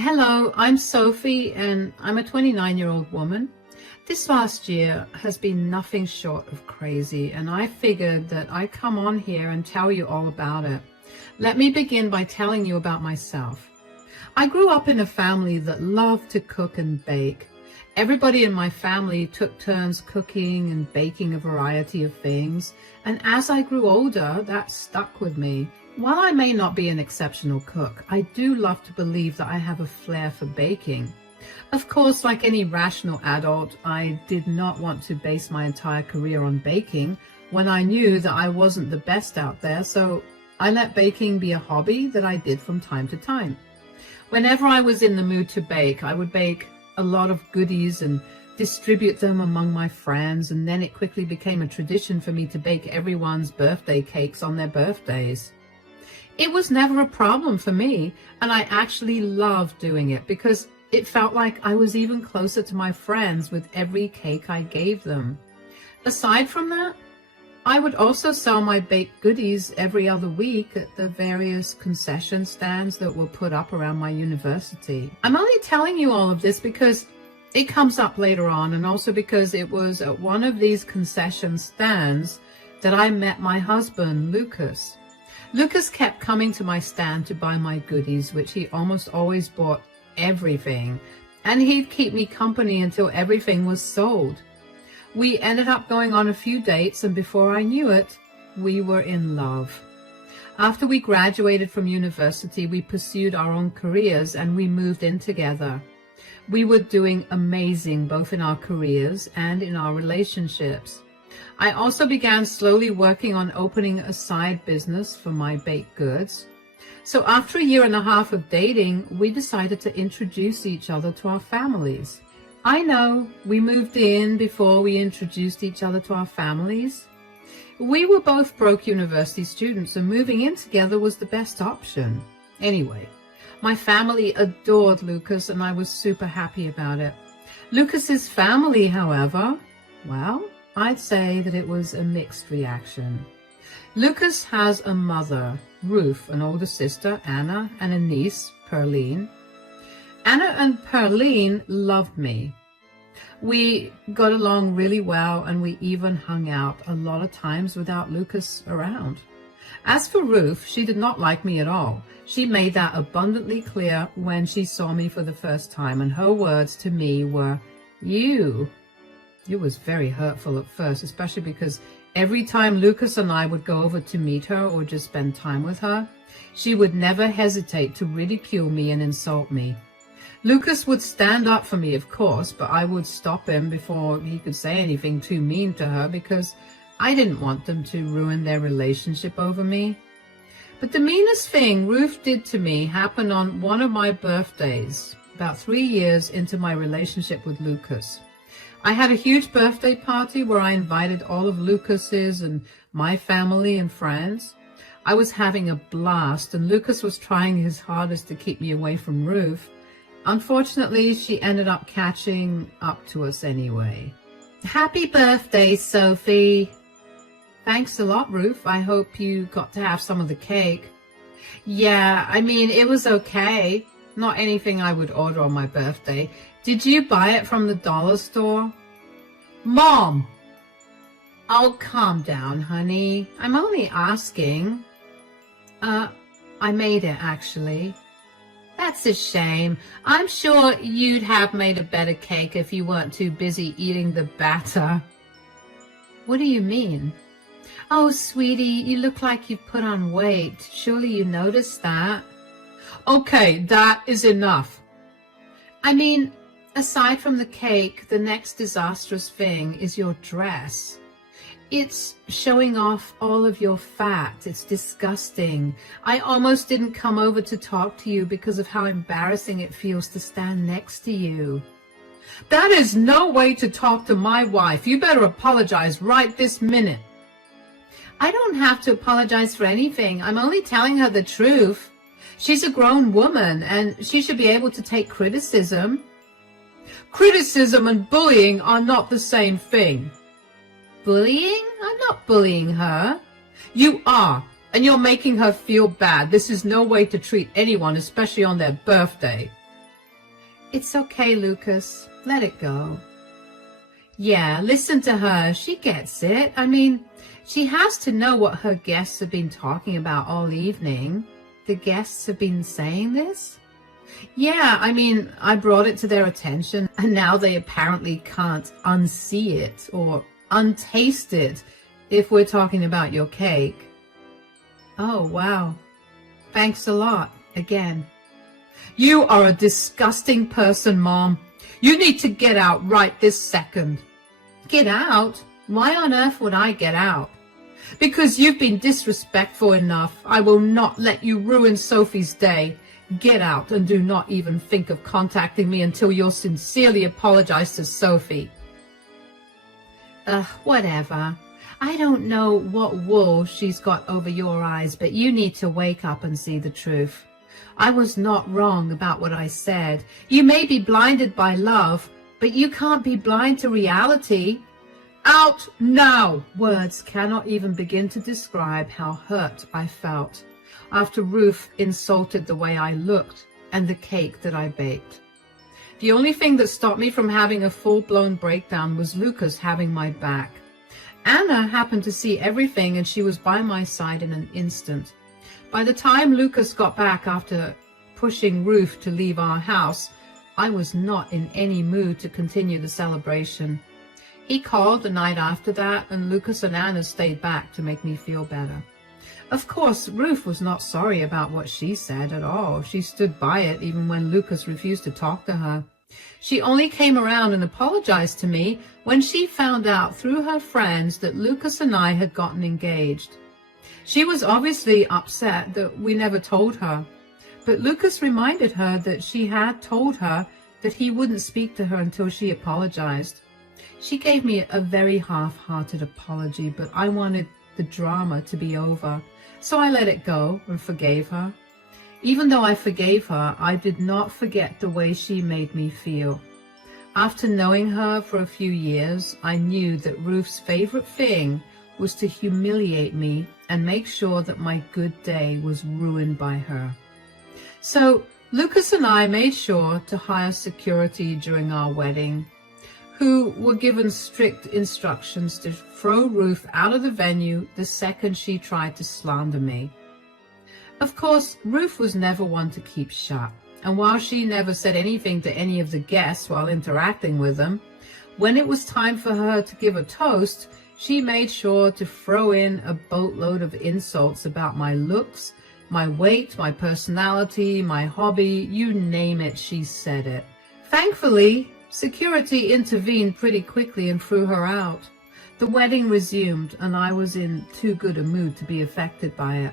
Hello, I'm Sophie and I'm a 29-year-old woman. This last year has been nothing short of crazy, and I figured that I'd come on here and tell you all about it. Let me begin by telling you about myself. I grew up in a family that loved to cook and bake. Everybody in my family took turns cooking and baking a variety of things, and as I grew older, that stuck with me. While I may not be an exceptional cook, I do love to believe that I have a flair for baking. Of course, like any rational adult, I did not want to base my entire career on baking when I knew that I wasn't the best out there, so I let baking be a hobby that I did from time to time. Whenever I was in the mood to bake, I would bake a lot of goodies and distribute them among my friends, and then it quickly became a tradition for me to bake everyone's birthday cakes on their birthdays. It was never a problem for me, and I actually loved doing it because it felt like I was even closer to my friends with every cake I gave them. Aside from that, I would also sell my baked goodies every other week at the various concession stands that were put up around my university. I'm only telling you all of this because it comes up later on, and also because it was at one of these concession stands that I met my husband, Lucas. Lucas kept coming to my stand to buy my goodies, which he almost always bought everything, and he'd keep me company until everything was sold. We ended up going on a few dates, and before I knew it, we were in love. After we graduated from university, we pursued our own careers and we moved in together. We were doing amazing both in our careers and in our relationships. I also began slowly working on opening a side business for my baked goods. So after a year and a half of dating, we decided to introduce each other to our families. I know, we moved in before we introduced each other to our families. We were both broke university students, and moving in together was the best option. Anyway, my family adored Lucas, and I was super happy about it. Lucas's family, however, well, I'd say that it was a mixed reaction. Lucas has a mother, Ruth, an older sister, Anna, and a niece, Perline. Anna and Perline loved me. We got along really well, and we even hung out a lot of times without Lucas around. As for Ruth, she did not like me at all. She made that abundantly clear when she saw me for the first time, and her words to me were, "You." It was very hurtful at first, especially because every time Lucas and I would go over to meet her or just spend time with her, she would never hesitate to ridicule me and insult me. Lucas would stand up for me, of course, but I would stop him before he could say anything too mean to her because I didn't want them to ruin their relationship over me. But the meanest thing Ruth did to me happened on one of my birthdays, about 3 years into my relationship with Lucas. I had a huge birthday party where I invited all of Lucas's and my family and friends. I was having a blast, and Lucas was trying his hardest to keep me away from Ruth. Unfortunately, she ended up catching up to us anyway. Happy birthday, Sophie. Thanks a lot, Ruth. I hope you got to have some of the cake. Yeah, I mean, it was okay. Not anything I would order on my birthday. Did you buy it from the dollar store? Mom! Oh, calm down, honey. I'm only asking. I made it, actually. That's a shame. I'm sure you'd have made a better cake if you weren't too busy eating the batter. What do you mean? Oh, sweetie, you look like you've put on weight. Surely you noticed that. Okay, that is enough. I mean, aside from the cake, the next disastrous thing is your dress. It's showing off all of your fat. It's disgusting. I almost didn't come over to talk to you because of how embarrassing it feels to stand next to you. That is no way to talk to my wife. You better apologize right this minute. I don't have to apologize for anything. I'm only telling her the truth. She's a grown woman, and she should be able to take criticism. Criticism and bullying are not the same thing. Bullying? I'm not bullying her. You are, and you're making her feel bad. This is no way to treat anyone, especially on their birthday. It's okay, Lucas. Let it go. Yeah, listen to her. She gets it. I mean, she has to know what her guests have been talking about all evening. The guests have been saying this? Yeah, I mean, I brought it to their attention, and now they apparently can't unsee it or untaste it if we're talking about your cake. Oh, wow. Thanks a lot, again. You are a disgusting person, Mom. You need to get out right this second. Get out? Why on earth would I get out? Because you've been disrespectful enough. I will not let you ruin Sophie's day. Get out and do not even think of contacting me until you'll sincerely apologize to Sophie. Whatever. I don't know what wool she's got over your eyes, but you need to wake up and see the truth. I was not wrong about what I said. You may be blinded by love, but you can't be blind to reality. Out now! Words cannot even begin to describe how hurt I felt after Ruth insulted the way I looked and the cake that I baked. The only thing that stopped me from having a full-blown breakdown was Lucas having my back. Anna happened to see everything, and she was by my side in an instant. By the time Lucas got back after pushing Ruth to leave our house, I was not in any mood to continue the celebration. He called the night after that, and Lucas and Anna stayed back to make me feel better. Of course, Ruth was not sorry about what she said at all. She stood by it even when Lucas refused to talk to her. She only came around and apologized to me when she found out through her friends that Lucas and I had gotten engaged. She was obviously upset that we never told her, but Lucas reminded her that she had told her that he wouldn't speak to her until she apologized. She gave me a very half-hearted apology, but I wanted the drama to be over, so I let it go and forgave her. Even though I forgave her, I did not forget the way she made me feel. After knowing her for a few years, I knew that Ruth's favorite thing was to humiliate me and make sure that my good day was ruined by her. So Lucas and I made sure to hire security during our wedding, who were given strict instructions to throw Ruth out of the venue the second she tried to slander me. Of course, Ruth was never one to keep shut, and while she never said anything to any of the guests while interacting with them, when it was time for her to give a toast, she made sure to throw in a boatload of insults about my looks, my weight, my personality, my hobby, you name it, she said it. Thankfully, security intervened pretty quickly and threw her out. The wedding resumed, and I was in too good a mood to be affected by it.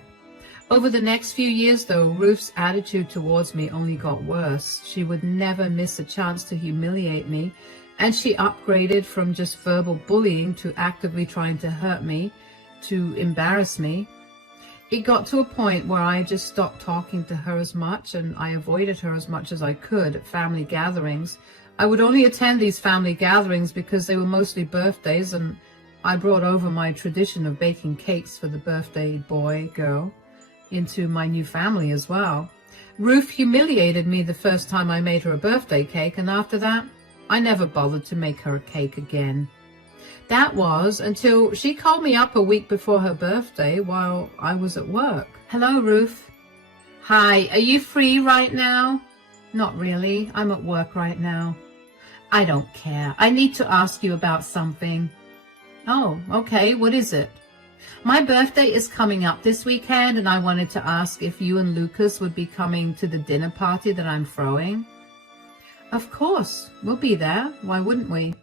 Over the next few years, though, Ruth's attitude towards me only got worse. She would never miss a chance to humiliate me, and she upgraded from just verbal bullying to actively trying to hurt me, to embarrass me. It got to a point where I just stopped talking to her as much, and I avoided her as much as I could at family gatherings. I would only attend these family gatherings because they were mostly birthdays, and I brought over my tradition of baking cakes for the birthday boy, girl, into my new family as well. Ruth humiliated me the first time I made her a birthday cake, and after that, I never bothered to make her a cake again. That was until she called me up a week before her birthday while I was at work. Hello, Ruth. Hi, are you free right now? Not really. I'm at work right now. I don't care. I need to ask you about something. Oh, okay. What is it? My birthday is coming up this weekend, and I wanted to ask if you and Lucas would be coming to the dinner party that I'm throwing. Of course. We'll be there. Why wouldn't we?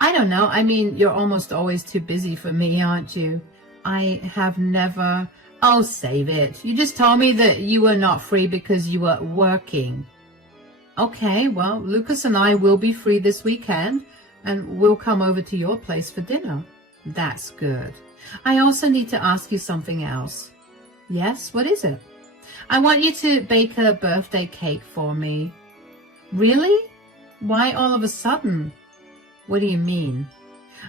I don't know. I mean, you're almost always too busy for me, aren't you? I have never... Oh, save it. You just told me that you were not free because you were working. Okay, well, Lucas and I will be free this weekend, and we'll come over to your place for dinner. That's good. I also need to ask you something else. Yes, what is it? I want you to bake a birthday cake for me. Really? Why all of a sudden? What do you mean?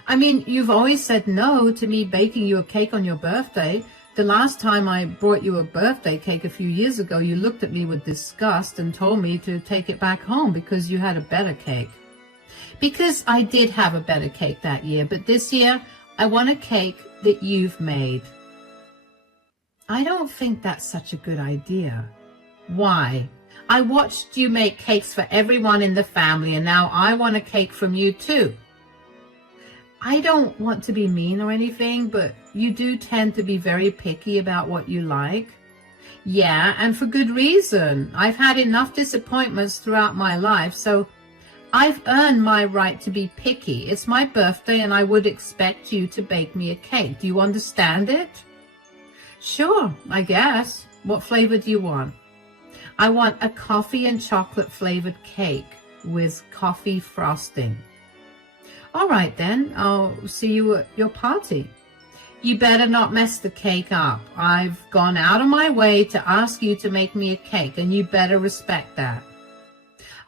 I mean, you've always said no to me baking you a cake on your birthday, The last time I brought you a birthday cake a few years ago, you looked at me with disgust and told me to take it back home because you had a better cake. Because I did have a better cake that year, but this year I want a cake that you've made. I don't think that's such a good idea. Why? I watched you make cakes for everyone in the family, and now I want a cake from you too. I don't want to be mean or anything, but you do tend to be very picky about what you like. Yeah, and for good reason. I've had enough disappointments throughout my life, so I've earned my right to be picky. It's my birthday, and I would expect you to bake me a cake. Do you understand it? Sure, I guess. What flavor do you want? I want a coffee and chocolate flavored cake with coffee frosting. All right then, I'll see you at your party. You better not mess the cake up. I've gone out of my way to ask you to make me a cake, and you better respect that.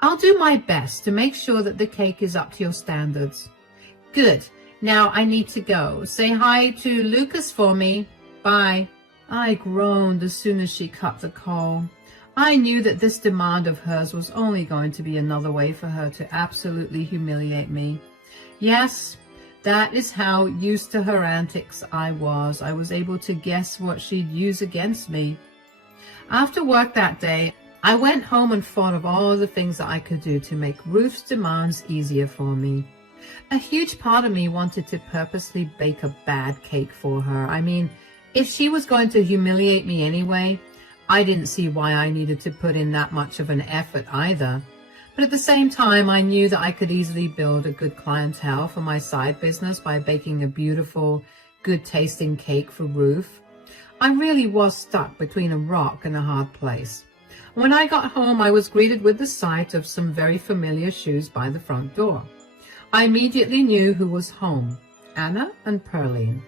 I'll do my best to make sure that the cake is up to your standards. Good. Now I need to go. Say hi to Lucas for me. Bye. I groaned as soon as she cut the call. I knew that this demand of hers was only going to be another way for her to absolutely humiliate me. Yes, that is how used to her antics I was. I was able to guess what she'd use against me. After work that day, I went home and thought of all the things that I could do to make Ruth's demands easier for me. A huge part of me wanted to purposely bake a bad cake for her. I mean, if she was going to humiliate me anyway, I didn't see why I needed to put in that much of an effort either. But at the same time, I knew that I could easily build a good clientele for my side business by baking a beautiful, good-tasting cake for Ruth. I really was stuck between a rock and a hard place. When I got home, I was greeted with the sight of some very familiar shoes by the front door. I immediately knew who was home, Anna and Pearline.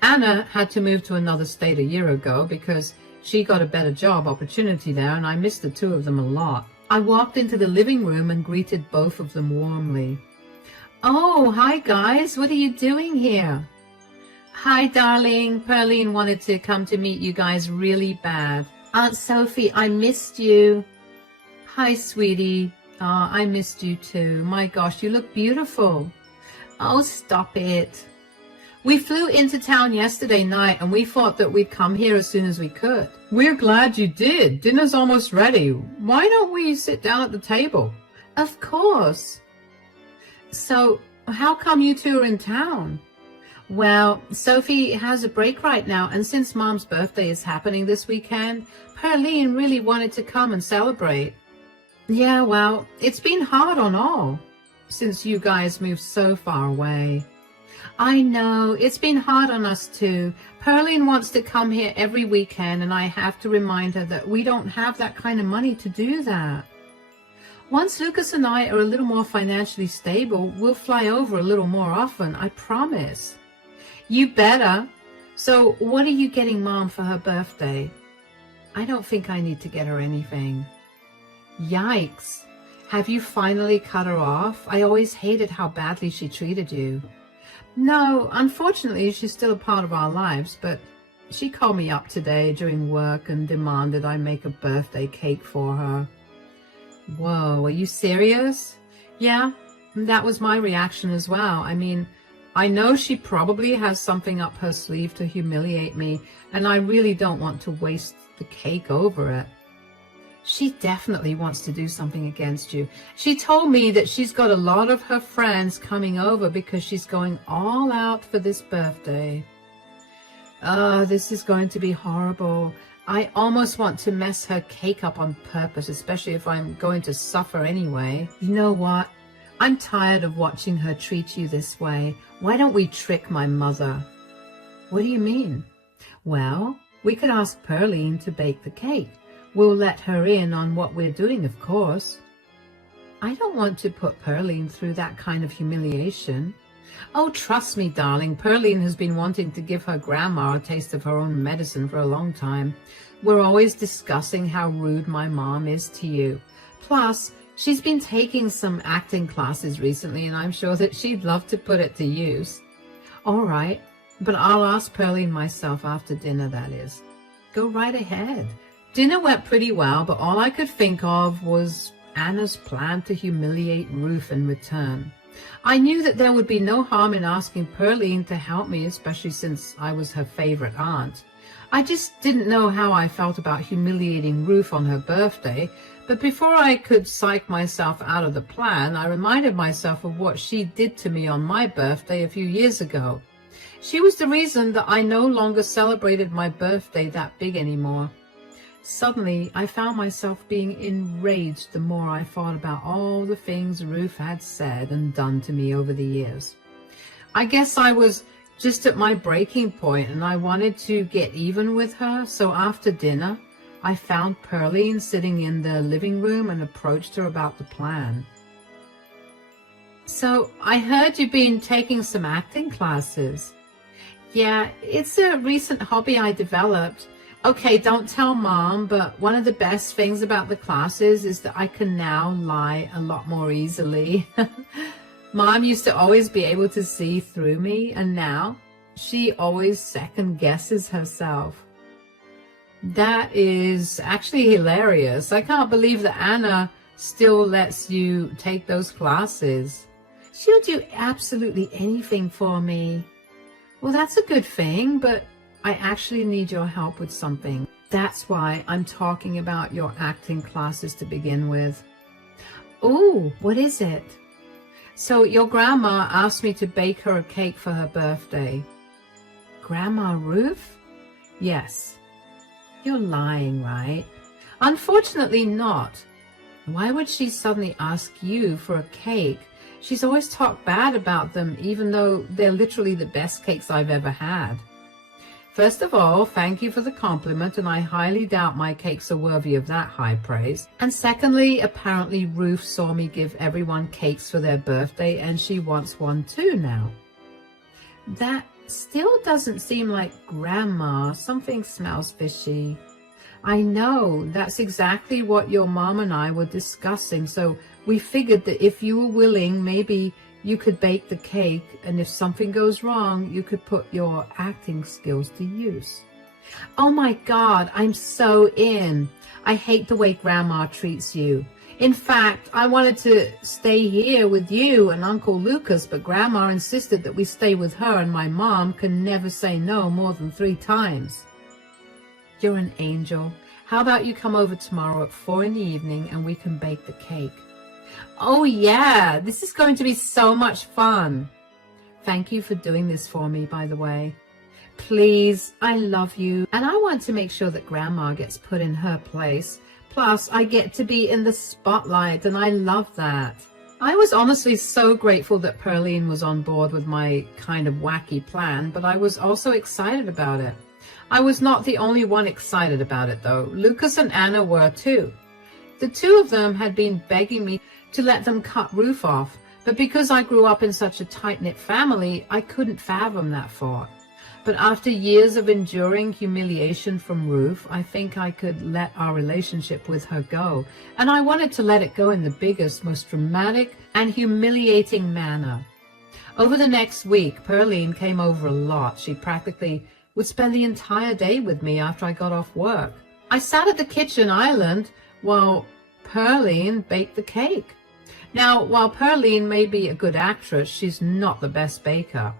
Anna had to move to another state a year ago because she got a better job opportunity there, and I missed the two of them a lot. I walked into the living room and greeted both of them warmly. Oh, hi guys, what are you doing here? Hi darling, Pearline wanted to come to meet you guys really bad. Aunt Sophie, I missed you. Hi sweetie. Oh, I missed you too. My gosh, you look beautiful. Oh, stop it. We flew into town yesterday night and we thought that we'd come here as soon as we could. We're glad you did. Dinner's almost ready. Why don't we sit down at the table? Of course. So, how come you two are in town? Well, Sophie has a break right now, and since Mom's birthday is happening this weekend, Pearline really wanted to come and celebrate. Yeah, well, it's been hard on all, since you guys moved so far away. I know, it's been hard on us too. Pearline wants to come here every weekend, and I have to remind her that we don't have that kind of money to do that. Once Lucas and I are a little more financially stable, we'll fly over a little more often, I promise. You better. So what are you getting Mom for her birthday? I don't think I need to get her anything. Yikes. Have you finally cut her off? I always hated how badly she treated you. No, unfortunately, she's still a part of our lives, but she called me up today during work and demanded I make a birthday cake for her. Whoa, are you serious? Yeah, that was my reaction as well. I mean, I know she probably has something up her sleeve to humiliate me, and I really don't want to waste the cake over it. She definitely wants to do something against you. She told me that she's got a lot of her friends coming over because she's going all out for this birthday. Oh, this is going to be horrible. I almost want to mess her cake up on purpose, especially if I'm going to suffer anyway. You know what? I'm tired of watching her treat you this way. Why don't we trick my mother? What do you mean? Well, we could ask Pearline to bake the cake. We'll let her in on what we're doing, of course. I don't want to put Pearline through that kind of humiliation. Oh, trust me, darling, Pearline has been wanting to give her grandma a taste of her own medicine for a long time. We're always discussing how rude my mom is to you. Plus, she's been taking some acting classes recently, and I'm sure that she'd love to put it to use. All right, But I'll ask Pearline myself after dinner, that is. Go right ahead. Dinner went pretty well, but all I could think of was Anna's plan to humiliate Ruth in return. I knew that there would be no harm in asking Pearline to help me, especially since I was her favorite aunt. I just didn't know how I felt about humiliating Ruth on her birthday, but before I could psych myself out of the plan, I reminded myself of what she did to me on my birthday a few years ago. She was the reason that I no longer celebrated my birthday that big anymore. Suddenly, I found myself being enraged the more I thought about all the things Ruth had said and done to me over the years. I guess I was just at my breaking point and I wanted to get even with her, so after dinner, I found Pearline sitting in the living room and approached her about the plan. So, I heard you've been taking some acting classes. Yeah, it's a recent hobby I developed. Okay, don't tell Mom, but one of the best things about the classes is that I can now lie a lot more easily. Mom used to always be able to see through me, and now she always second guesses herself. That is actually hilarious. I can't believe that Anna still lets you take those classes. She'll do absolutely anything for me. Well, that's a good thing, but I actually need your help with something. That's why I'm talking about your acting classes to begin with. Oh, what is it? So your grandma asked me to bake her a cake for her birthday. Grandma Ruth? Yes. You're lying, right? Unfortunately not. Why would she suddenly ask you for a cake? She's always talked bad about them, even though they're literally the best cakes I've ever had. First of all, thank you for the compliment, and I highly doubt my cakes are worthy of that high praise. And secondly, apparently Ruth saw me give everyone cakes for their birthday, and she wants one too now. That still doesn't seem like Grandma. Something smells fishy. I know, that's exactly what your mom and I were discussing, so we figured that if you were willing, maybe you could bake the cake, and if something goes wrong, you could put your acting skills to use. Oh my God, I'm so in. I hate the way Grandma treats you. In fact, I wanted to stay here with you and Uncle Lucas, but Grandma insisted that we stay with her, and my mom can never say no more than 3 times. You're an angel. How about you come over tomorrow at 4 in the evening and we can bake the cake? Oh yeah, this is going to be so much fun. Thank you for doing this for me, by the way. Please, I love you, and I want to make sure that Grandma gets put in her place. Plus, I get to be in the spotlight, and I love that. I was honestly so grateful that Pearline was on board with my kind of wacky plan, but I was also excited about it. I was not the only one excited about it, though. Lucas and Anna were too. The two of them had been begging me to let them cut Ruth off, but because I grew up in such a tight-knit family, I couldn't fathom that thought. But after years of enduring humiliation from Ruth, I think I could let our relationship with her go, and I wanted to let it go in the biggest, most dramatic and humiliating manner. Over the next week, Pearline came over a lot. She practically would spend the entire day with me after I got off work. I sat at the kitchen island while Pearline baked the cake. Now, while Pearline may be a good actress, she's not the best baker.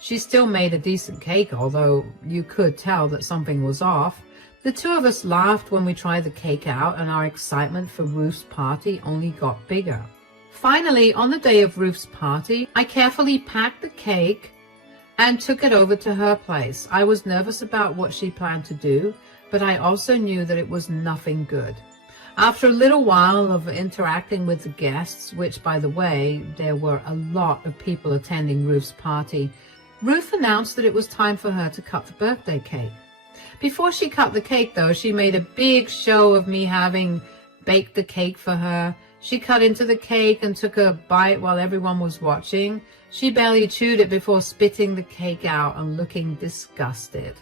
She still made a decent cake, although you could tell that something was off. The two of us laughed when we tried the cake out, and our excitement for Ruth's party only got bigger. Finally, on the day of Ruth's party, I carefully packed the cake and took it over to her place. I was nervous about what she planned to do, but I also knew that it was nothing good. After a little while of interacting with the guests, which, by the way, there were a lot of people attending Ruth's party, Ruth announced that it was time for her to cut the birthday cake. Before she cut the cake, though, she made a big show of me having baked the cake for her. She cut into the cake and took a bite while everyone was watching. She barely chewed it before spitting the cake out and looking disgusted.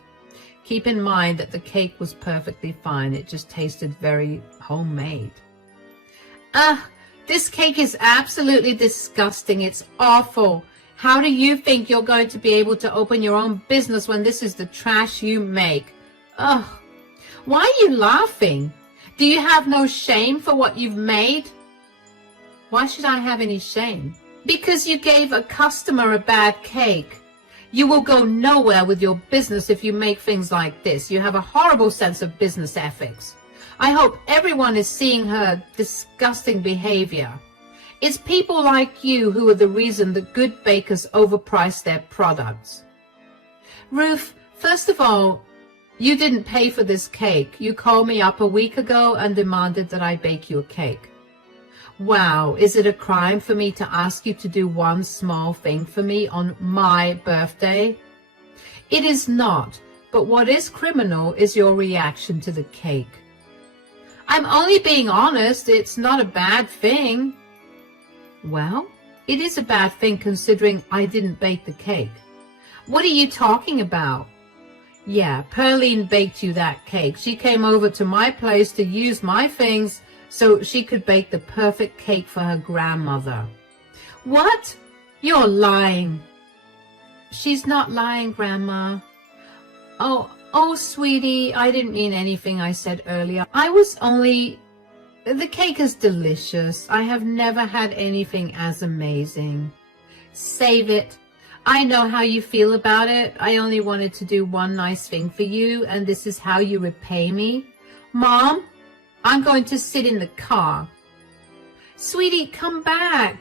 Keep in mind that the cake was perfectly fine. It just tasted very homemade. This cake is absolutely disgusting. It's awful. How do you think you're going to be able to open your own business when this is the trash you make? Ugh. Why are you laughing? Do you have no shame for what you've made? Why should I have any shame? Because you gave a customer a bad cake. You will go nowhere with your business if you make things like this. You have a horrible sense of business ethics. I hope everyone is seeing her disgusting behavior. It's people like you who are the reason that good bakers overprice their products. Ruth, first of all, you didn't pay for this cake. You called me up a week ago and demanded that I bake you a cake. Wow, is it a crime for me to ask you to do one small thing for me on my birthday? It is not, but what is criminal is your reaction to the cake. I'm only being honest. It's not a bad thing. Well, it is a bad thing considering I didn't bake the cake. What are you talking about? Yeah, Pearline baked you that cake. She came over to my place to use my things so she could bake the perfect cake for her grandmother. What? You're lying. She's not lying, Grandma. Oh, sweetie, I didn't mean anything I said earlier. I was only... The cake is delicious. I have never had anything as amazing. Save it. I know how you feel about it. I only wanted to do one nice thing for you, and this is how you repay me. Mom, I'm going to sit in the car. Sweetie, come back.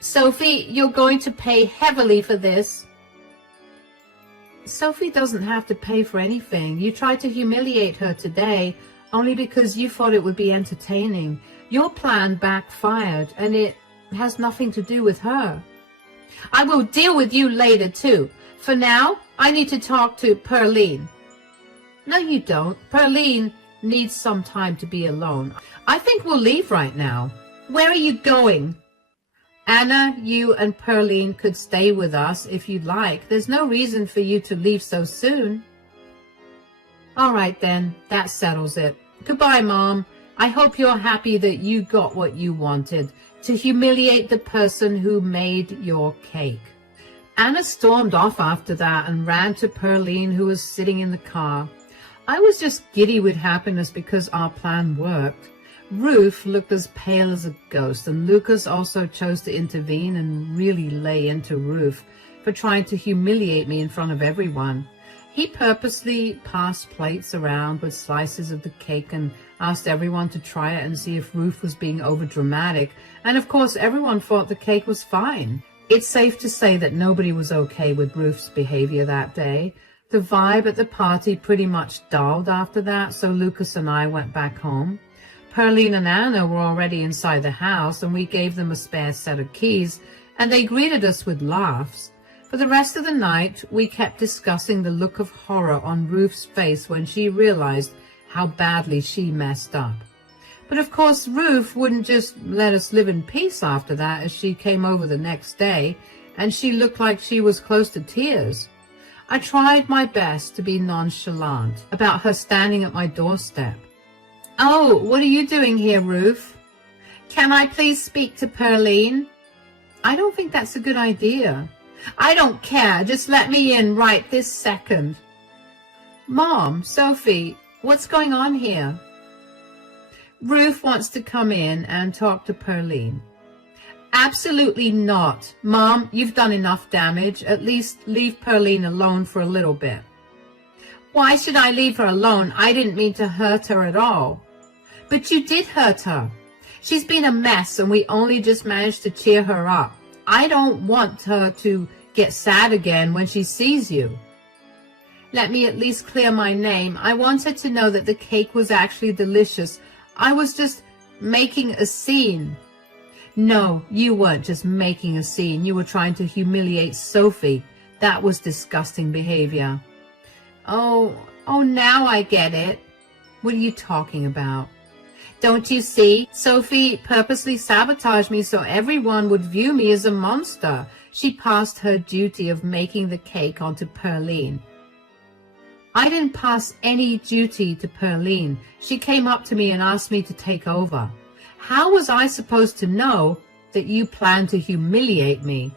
Sophie, you're going to pay heavily for this. Sophie doesn't have to pay for anything. You tried to humiliate her today only because you thought it would be entertaining. Your plan backfired, and it has nothing to do with her. I will deal with you later, too. For now, I need to talk to Pearline. No, you don't. Pearline needs some time to be alone. I think we'll leave right now. Where are you going? Anna, you and Pearline could stay with us if you'd like. There's no reason for you to leave so soon. All right, then. That settles it. Goodbye, Mom. I hope you're happy that you got what you wanted, to humiliate the person who made your cake. Anna stormed off after that and ran to Pearline, who was sitting in the car. I was just giddy with happiness because our plan worked. Ruth looked as pale as a ghost, and Lucas also chose to intervene and really lay into Ruth for trying to humiliate me in front of everyone. He purposely passed plates around with slices of the cake and asked everyone to try it and see if Ruth was being overdramatic. And of course, everyone thought the cake was fine. It's safe to say that nobody was okay with Ruth's behavior that day. The vibe at the party pretty much dulled after that, so Lucas and I went back home. Pearline and Anna were already inside the house, and we gave them a spare set of keys, and they greeted us with laughs. For the rest of the night, we kept discussing the look of horror on Ruth's face when she realized how badly she messed up. But of course, Ruth wouldn't just let us live in peace after that, as she came over the next day, and she looked like she was close to tears. I tried my best to be nonchalant about her standing at my doorstep. Oh, what are you doing here, Ruth? Can I please speak to Pearline? I don't think that's a good idea. I don't care. Just let me in right this second. Mom, Sophie, what's going on here? Ruth wants to come in and talk to Pearline. Absolutely not. Mom, you've done enough damage. At least leave Pearline alone for a little bit. Why should I leave her alone? I didn't mean to hurt her at all. But you did hurt her. She's been a mess, and we only just managed to cheer her up. I don't want her to get sad again when she sees you. Let me at least clear my name. I want her to know that the cake was actually delicious. I was just making a scene. No, you weren't just making a scene. You were trying to humiliate Sophie. That was disgusting behavior. Oh, now I get it. What are you talking about? Don't you see? Sophie purposely sabotaged me so everyone would view me as a monster. She passed her duty of making the cake onto Pearline. I didn't pass any duty to Pearline. She came up to me and asked me to take over. How was I supposed to know that you planned to humiliate me?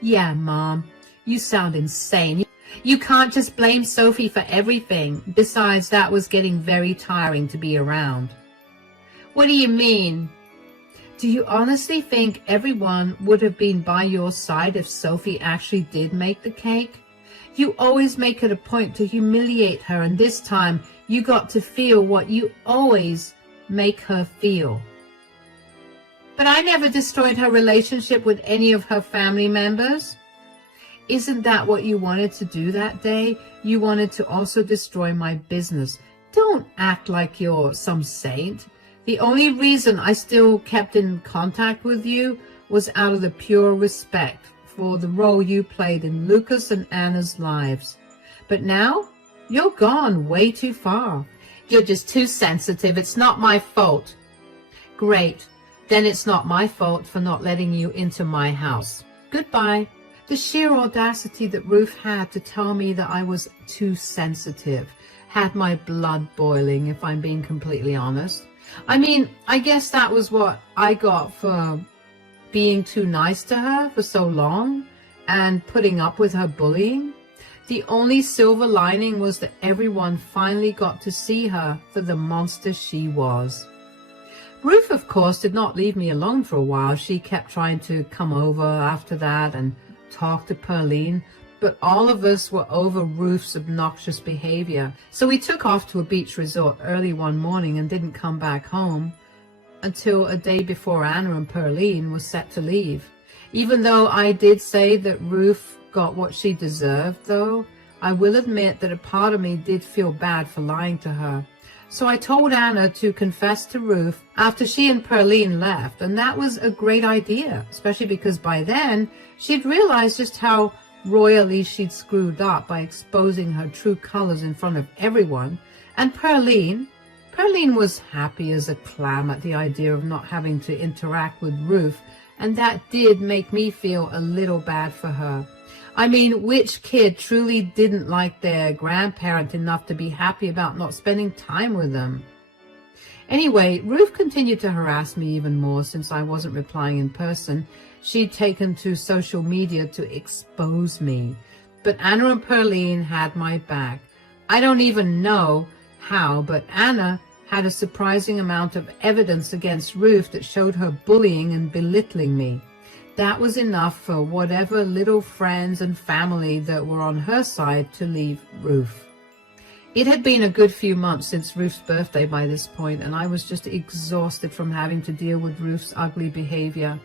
Yeah, Mom, you sound insane. You can't just blame Sophie for everything. Besides, that was getting very tiring to be around. What do you mean? Do you honestly think everyone would have been by your side if Sophie actually did make the cake? You always make it a point to humiliate her, and this time you got to feel what you always make her feel. But I never destroyed her relationship with any of her family members. Isn't that what you wanted to do that day? You wanted to also destroy my business. Don't act like you're some saint. The only reason I still kept in contact with you was out of the pure respect for the role you played in Lucas and Anna's lives. But now, you're gone way too far. You're just too sensitive. It's not my fault. Great. Then it's not my fault for not letting you into my house. Goodbye. The sheer audacity that Ruth had to tell me that I was too sensitive had my blood boiling, if I'm being completely honest. I mean, I guess that was what I got for being too nice to her for so long and putting up with her bullying. The only silver lining was that everyone finally got to see her for the monster she was. Ruth, of course, did not leave me alone for a while. She kept trying to come over after that and talk to Pearline, but all of us were over Ruth's obnoxious behavior. So we took off to a beach resort early one morning and didn't come back home until a day before Anna and Pearline were set to leave. Even though I did say that Ruth got what she deserved, though, I will admit that a part of me did feel bad for lying to her. So I told Anna to confess to Ruth after she and Pearline left, and that was a great idea, especially because by then she'd realized just how royally she'd screwed up by exposing her true colors in front of everyone. And Pearline was happy as a clam at the idea of not having to interact with Ruth, and that did make me feel a little bad for her. I mean, which kid truly didn't like their grandparent enough to be happy about not spending time with them? Anyway, Ruth continued to harass me even more since I wasn't replying in person. She'd taken to social media to expose me. But Anna and Pearline had my back. I don't even know how, but Anna had a surprising amount of evidence against Ruth that showed her bullying and belittling me. That was enough for whatever little friends and family that were on her side to leave Ruth. It had been a good few months since Ruth's birthday by this point, and I was just exhausted from having to deal with Ruth's ugly behavior.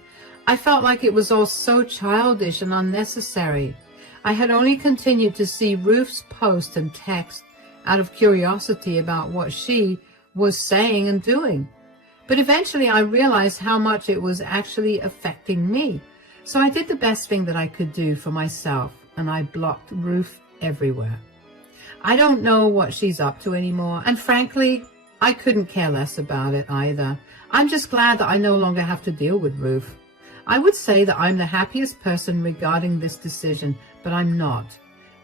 I felt like it was all so childish and unnecessary. I had only continued to see Ruth's post and text out of curiosity about what she was saying and doing. But eventually I realized how much it was actually affecting me. So I did the best thing that I could do for myself, and I blocked Ruth everywhere. I don't know what she's up to anymore, and frankly, I couldn't care less about it either. I'm just glad that I no longer have to deal with Ruth. I would say that I'm the happiest person regarding this decision, but I'm not.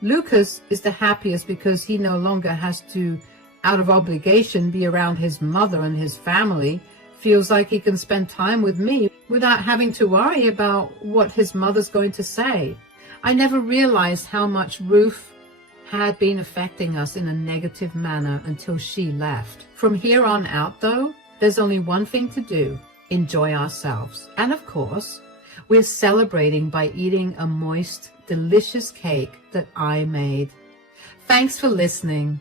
Lucas is the happiest because he no longer has to, out of obligation, be around his mother and his family. Feels like he can spend time with me without having to worry about what his mother's going to say. I never realized how much Ruth had been affecting us in a negative manner until she left. From here on out, though, there's only one thing to do: enjoy ourselves. And of course, we're celebrating by eating a moist, delicious cake that I made. Thanks for listening.